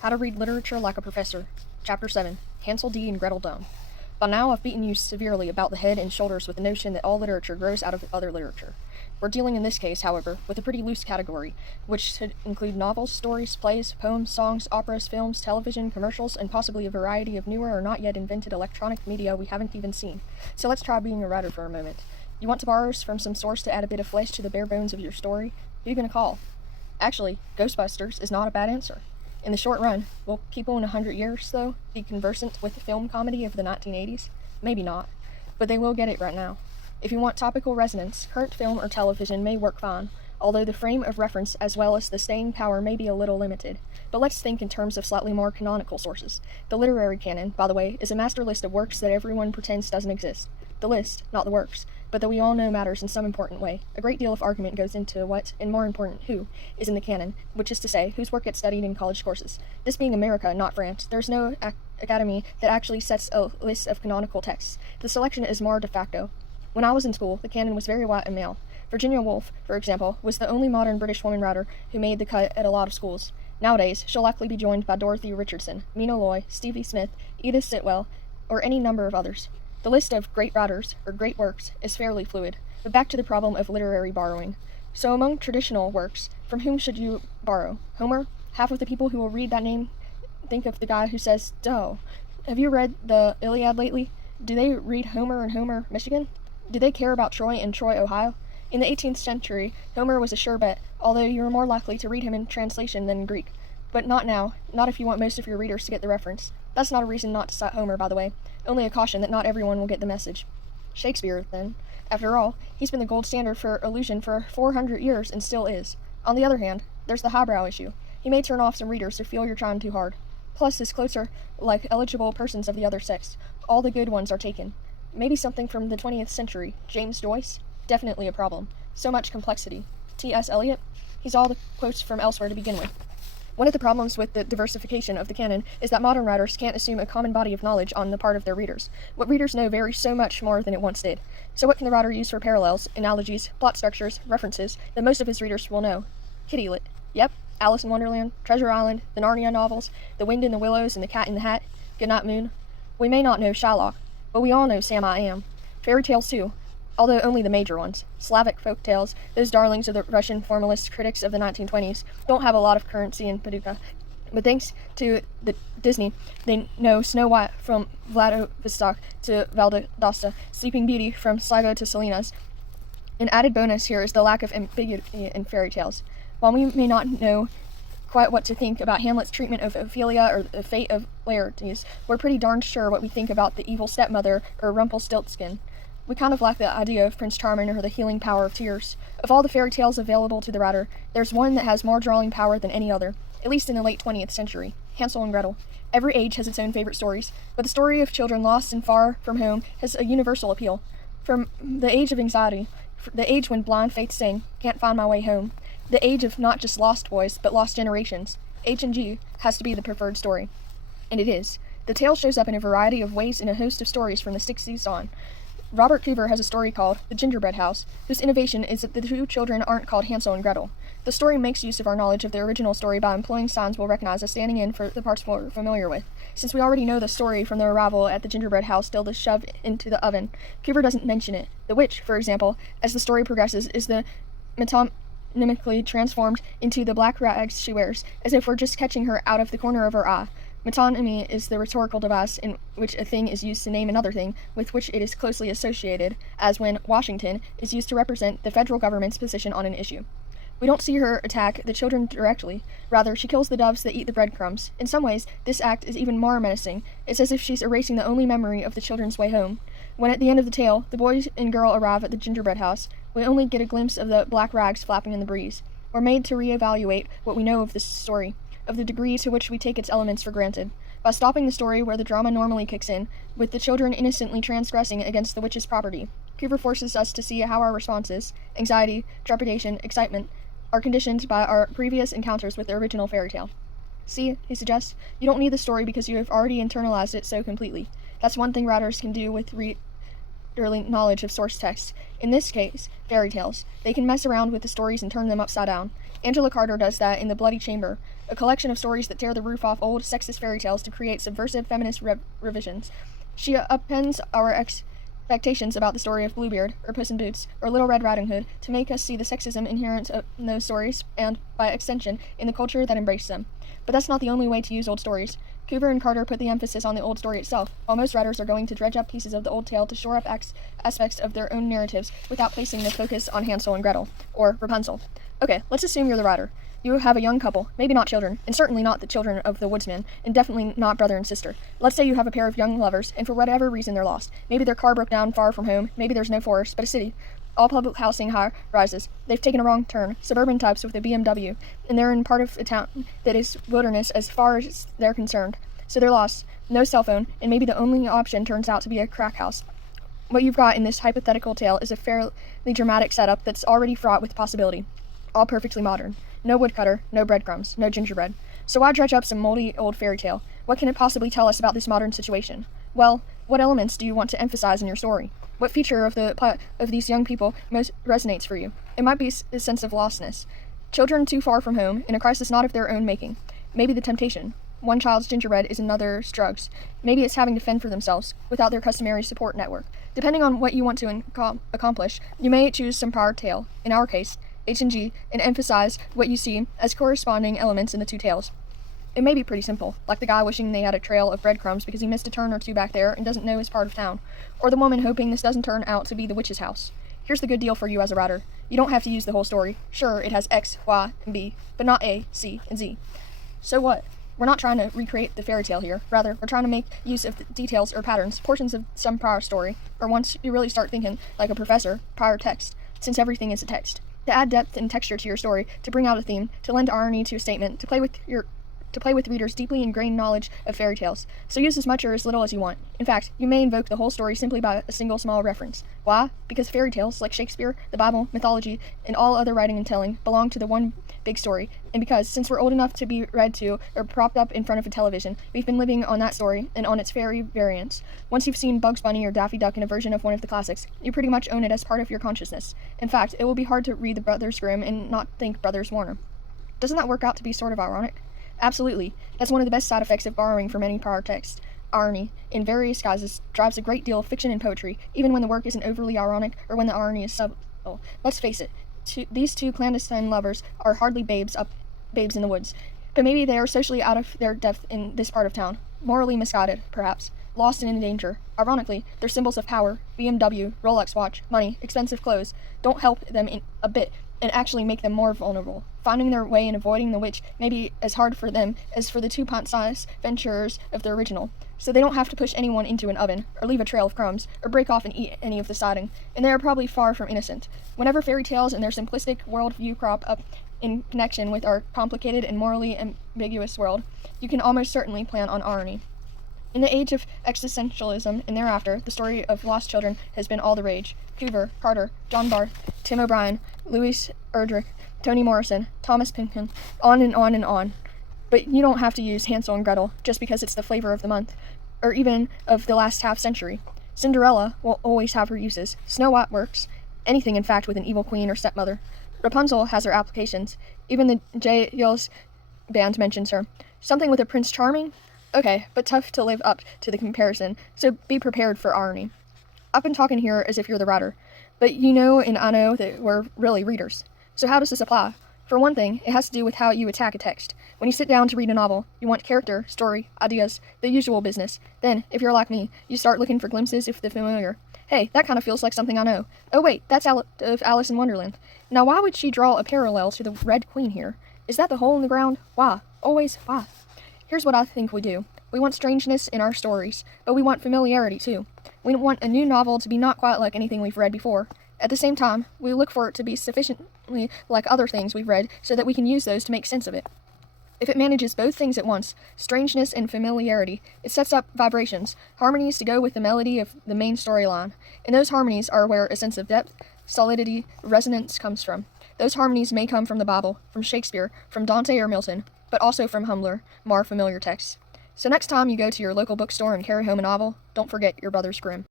How to Read Literature Like a Professor. Chapter 7. Hansel D. and Gretel Dumb. By now I've beaten you severely about the head and shoulders with the notion that all literature grows out of other literature. We're dealing in this case, however, with a pretty loose category, which should include novels, stories, plays, poems, songs, operas, films, television, commercials, and possibly a variety of newer or not yet invented electronic media we haven't even seen. So let's try being a writer for a moment. You want to borrow from some source to add a bit of flesh to the bare bones of your story? Who you gonna call? Actually, Ghostbusters is not a bad answer. In the short run, will people in 100 years, though, be conversant with the film comedy of the 1980s? Maybe not, but they will get it right now. If you want topical resonance, current film or television may work fine, although the frame of reference as well as the staying power may be a little limited. But let's think in terms of slightly more canonical sources. The literary canon, by the way, is a master list of works that everyone pretends doesn't exist. The list, not the works, but that we all know matters in some important way. A great deal of argument goes into what, and more important, who, is in the canon, which is to say, whose work gets studied in college courses. This being America, not France, there's no academy that actually sets a list of canonical texts. The selection is more de facto. When I was in school, the canon was very white and male. Virginia Woolf, for example, was the only modern British woman writer who made the cut at a lot of schools. Nowadays, she'll likely be joined by Dorothy Richardson, Mina Loy, Stevie Smith, Edith Sitwell, or any number of others. The list of great writers, or great works, is fairly fluid, but back to the problem of literary borrowing. So among traditional works, from whom should you borrow? Homer? Half of the people who will read that name think of the guy who says, "Duh." Have you read the Iliad lately? Do they read Homer in Homer, Michigan? Do they care about Troy in Troy, Ohio? In the 18th century, Homer was a sure bet, although you were more likely to read him in translation than in Greek. But not now, not if you want most of your readers to get the reference. That's not a reason not to cite Homer, by the way, only a caution that not everyone will get the message. Shakespeare, then. After all, he's been the gold standard for illusion for 400 years and still is. On the other hand, there's the highbrow issue. He may turn off some readers who feel you're trying too hard. Plus, his quotes are like eligible persons of the other sex. All the good ones are taken. Maybe something from the 20th century. James Joyce? Definitely a problem. So much complexity. T.S. Eliot? He's all the quotes from elsewhere to begin with. One of the problems with the diversification of the canon is that modern writers can't assume a common body of knowledge on the part of their readers. What readers know varies so much more than it once did. So what can the writer use for parallels, analogies, plot structures, references that most of his readers will know? Kitty lit. Yep. Alice in Wonderland, Treasure Island, the Narnia novels, The Wind in the Willows and The Cat in the Hat, Goodnight Moon. We may not know Shylock, but we all know Sam I Am. Fairy tales too, although only the major ones. Slavic folk tales, those darlings of the Russian formalist critics of the 1920s, don't have a lot of currency in Paducah. But thanks to Disney, they know Snow White from Vladivostok to Valdosta, Sleeping Beauty from Sligo to Salinas. An added bonus here is the lack of ambiguity in fairy tales. While we may not know quite what to think about Hamlet's treatment of Ophelia or the fate of Laertes, we're pretty darn sure what we think about the evil stepmother or Rumpelstiltskin. We kind of like the idea of Prince Charming or the healing power of tears. Of all the fairy tales available to the writer, there's one that has more drawing power than any other, at least in the late 20th century. Hansel and Gretel. Every age has its own favorite stories, but the story of children lost and far from home has a universal appeal. From the age of anxiety, the age when blind faiths sing, "Can't find my way home," the age of not just lost boys, but lost generations, H&G has to be the preferred story. And it is. The tale shows up in a variety of ways in a host of stories from the 60s on. Robert Coover has a story called The Gingerbread House, whose innovation is that the two children aren't called Hansel and Gretel. The story makes use of our knowledge of the original story by employing signs we'll recognize as standing in for the parts we're familiar with. Since we already know the story from their arrival at the gingerbread house still to shove into the oven, Coover doesn't mention it. The witch, for example, as the story progresses, is the metonymically transformed into the black rags she wears, as if we're just catching her out of the corner of our eye. Metonymy is the rhetorical device in which a thing is used to name another thing with which it is closely associated, as when Washington is used to represent the federal government's position on an issue. We don't see her attack the children directly. Rather, she kills the doves that eat the breadcrumbs. In some ways, this act is even more menacing. It's as if she's erasing the only memory of the children's way home. When at the end of the tale, the boy and girl arrive at the gingerbread house, we only get a glimpse of the black rags flapping in the breeze. We're made to reevaluate what we know of this story, of the degree to which we take its elements for granted. By stopping the story where the drama normally kicks in, with the children innocently transgressing against the witch's property, Coover forces us to see how our responses, anxiety, trepidation, excitement, are conditioned by our previous encounters with the original fairy tale. See, he suggests, you don't need the story because you have already internalized it so completely. That's one thing writers can do with readerly knowledge of source text. In this case, fairy tales. They can mess around with the stories and turn them upside down. Angela Carter does that in The Bloody Chamber, a collection of stories that tear the roof off old, sexist fairy tales to create subversive feminist revisions. She upends our expectations about the story of Bluebeard, or Puss in Boots, or Little Red Riding Hood, to make us see the sexism inherent in those stories, and, by extension, in the culture that embraced them. But that's not the only way to use old stories. Coover and Carter put the emphasis on the old story itself, while most writers are going to dredge up pieces of the old tale to shore up aspects of their own narratives without placing the focus on Hansel and Gretel, or Rapunzel. Okay, let's assume you're the writer. You have a young couple, maybe not children, and certainly not the children of the woodsman, and definitely not brother and sister. Let's say you have a pair of young lovers, and for whatever reason they're lost. Maybe their car broke down far from home, maybe there's no forest, but a city. All public housing high-rises. They've taken a wrong turn, suburban types with a BMW, and they're in part of a town that is wilderness as far as they're concerned. So they're lost, no cell phone, and maybe the only option turns out to be a crack house. What you've got in this hypothetical tale is a fairly dramatic setup that's already fraught with possibility. All perfectly modern. No woodcutter, no breadcrumbs, no gingerbread. So why dredge up some moldy old fairy tale? What can it possibly tell us about this modern situation? Well, what elements do you want to emphasize in your story? What feature of the plot of these young people most resonates for you? It might be a sense of lostness. Children too far from home, in a crisis not of their own making. Maybe the temptation. One child's gingerbread is another's drugs. Maybe it's having to fend for themselves, without their customary support network. Depending on what you want to accomplish, you may choose some prior tale, in our case, H&G, and emphasize what you see as corresponding elements in the two tales. It may be pretty simple, like the guy wishing they had a trail of breadcrumbs because he missed a turn or two back there and doesn't know his part of town, or the woman hoping this doesn't turn out to be the witch's house. Here's the good deal for you as a writer. You don't have to use the whole story. Sure, it has X, Y, and B, but not A, C, and Z. So what? We're not trying to recreate the fairy tale here. Rather, we're trying to make use of the details or patterns, portions of some prior story, or once you really start thinking like a professor, prior text, since everything is a text. To add depth and texture to your story, to bring out a theme, to lend irony to a statement, to play with readers' deeply ingrained knowledge of fairy tales. So use as much or as little as you want. In fact, you may invoke the whole story simply by a single small reference. Why? Because fairy tales, like Shakespeare, the Bible, mythology, and all other writing and telling, belong to the one big story, and because, since we're old enough to be read to or propped up in front of a television, we've been living on that story and on its fairy variants. Once you've seen Bugs Bunny or Daffy Duck in a version of one of the classics, you pretty much own it as part of your consciousness. In fact, it will be hard to read the Brothers Grimm and not think Brothers Warner. Doesn't that work out to be sort of ironic? Absolutely. That's one of the best side effects of borrowing from any prior text. Irony, in various guises, drives a great deal of fiction and poetry, even when the work isn't overly ironic or when the irony is subtle. Let's face it, these two clandestine lovers are hardly babes in the woods, but maybe they are socially out of their depth in this part of town, morally misguided, perhaps, lost and in danger. Ironically, their symbols of power, BMW, Rolex watch, money, expensive clothes, don't help them a bit, and actually make them more vulnerable. Finding their way and avoiding the witch may be as hard for them as for the 2-pint-sized venturers of the original, so they don't have to push anyone into an oven, or leave a trail of crumbs, or break off and eat any of the siding, and they are probably far from innocent. Whenever fairy tales and their simplistic worldview crop up in connection with our complicated and morally ambiguous world, you can almost certainly plan on irony. In the age of existentialism and thereafter, the story of lost children has been all the rage. Coover, Carter, John Barth, Tim O'Brien, Louis Erdrich, Toni Morrison, Thomas Pynchon, on and on and on. But you don't have to use Hansel and Gretel just because it's the flavor of the month, or even of the last half-century. Cinderella will always have her uses. Snow White works. Anything, in fact, with an evil queen or stepmother. Rapunzel has her applications. Even the J.Yles band mentions her. Something with a Prince Charming? Okay, but tough to live up to the comparison, so be prepared for irony. I've been talking here as if you're the writer, but you know and I know that we're really readers. So how does this apply? For one thing, it has to do with how you attack a text. When you sit down to read a novel, you want character, story, ideas, the usual business. Then, if you're like me, you start looking for glimpses of the familiar. Hey, that kind of feels like something I know. Oh wait, that's of Alice in Wonderland. Now why would she draw a parallel to the Red Queen here? Is that the hole in the ground? Why? Always why? Here's what I think we do. We want strangeness in our stories, but we want familiarity too. We want a new novel to be not quite like anything we've read before. At the same time, we look for it to be sufficiently like other things we've read so that we can use those to make sense of it. If it manages both things at once, strangeness and familiarity, it sets up vibrations, harmonies to go with the melody of the main storyline. And those harmonies are where a sense of depth, solidity, resonance comes from. Those harmonies may come from the Bible, from Shakespeare, from Dante or Milton, but also from humbler, more familiar texts. So next time you go to your local bookstore and carry home a novel, don't forget your Brothers Grimm.